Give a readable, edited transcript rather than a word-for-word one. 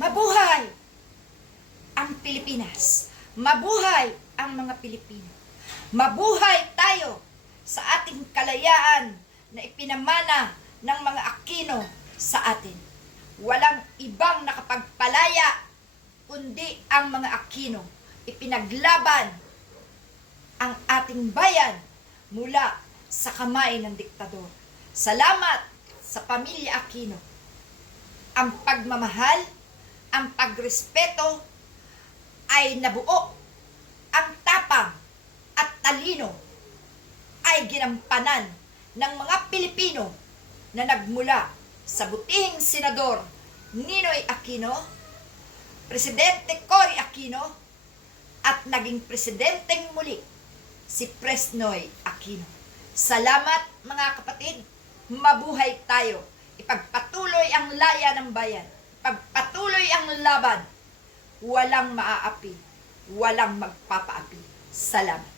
Mabuhay ang Pilipinas! Mabuhay ang mga Pilipino! Mabuhay tayo sa ating kalayaan na ipinamana ng mga Aquino sa atin. Walang ibang nakapagpalaya kundi ang mga Aquino. Ipinaglaban ang ating bayan mula sa kamay ng diktador. Salamat sa pamilya Aquino. Ang pagmamahal, ang pagrespeto ay nabuo. Ang tapang at talino ay ginampanan ng mga Pilipino na nagmula sa butihing senador Ninoy Aquino, Presidente Cory Aquino, at naging presidenteng muli si Presnoy Aquino. Salamat mga kapatid, mabuhay tayo. Ipagpatuloy ang laya ng bayan. Ipagpatuloy ang laban. Walang maaapi, walang magpapaapi. Salamat.